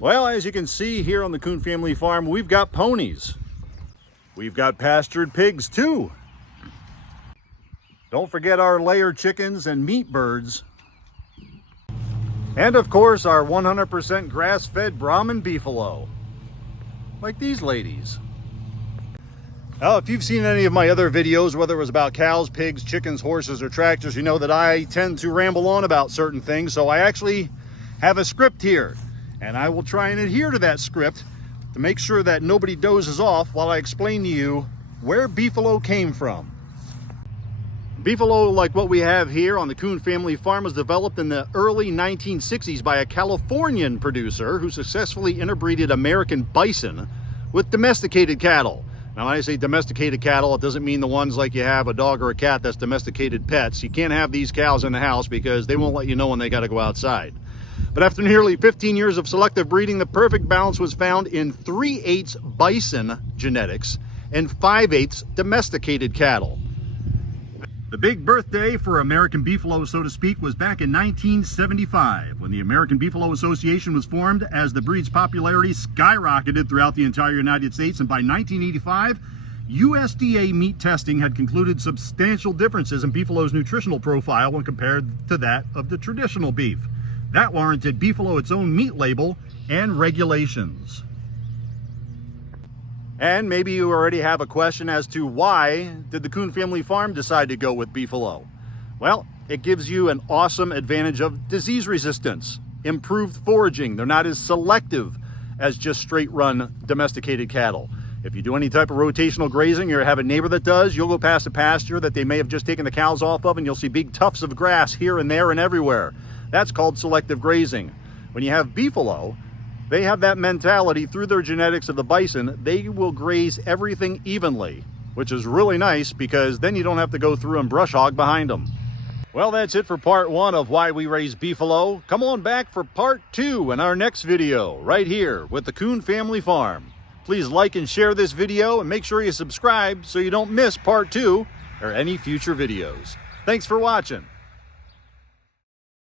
Well, as you can see here on the Coon family farm, we've got ponies. We've got pastured pigs too. Don't forget our layer chickens and meat birds. And of course, our 100% grass-fed Brahman beefalo, like these ladies. Well, if you've seen any of my other videos, whether it was about cows, pigs, chickens, horses, or tractors, you know that I tend to ramble on about certain things. So I actually have a script here, and I will try and adhere to that script to make sure that nobody dozes off while I explain to you where beefalo came from. Beefalo, like what we have here on the Coon family farm, was developed in the early 1960s by a Californian producer who successfully interbreeded American bison with domesticated cattle. Now, when I say domesticated cattle, it doesn't mean the ones like you have a dog or a cat that's domesticated pets. You can't have these cows in the house because they won't let you know when they got to go outside. But after nearly 15 years of selective breeding, the perfect balance was found in 3/8 bison genetics and 5/8 domesticated cattle. The big birthday for American beefalo, so to speak, was back in 1975 when the American Beefalo Association was formed as the breed's popularity skyrocketed throughout the entire United States. And by 1985, USDA meat testing had concluded substantial differences in beefalo's nutritional profile when compared to that of the traditional beef. That warranted beefalo its own meat label and regulations. And maybe you already have a question as to why did the Coon family farm decide to go with beefalo? Well, it gives you an awesome advantage of disease resistance, improved foraging. They're not as selective as just straight run domesticated cattle. If you do any type of rotational grazing or have a neighbor that does, you'll go past a pasture that they may have just taken the cows off of and you'll see big tufts of grass here and there and everywhere. That's called selective grazing. When you have beefalo, they have that mentality through their genetics of the bison. They will graze everything evenly, which is really nice because then you don't have to go through and brush hog behind them. Well, that's it for part 1 of why we raise beefalo. Come on back for part 2 in our next video right here with the Coon family farm. Please like and share this video and make sure you subscribe so you don't miss part 2 or any future videos. Thanks for watching.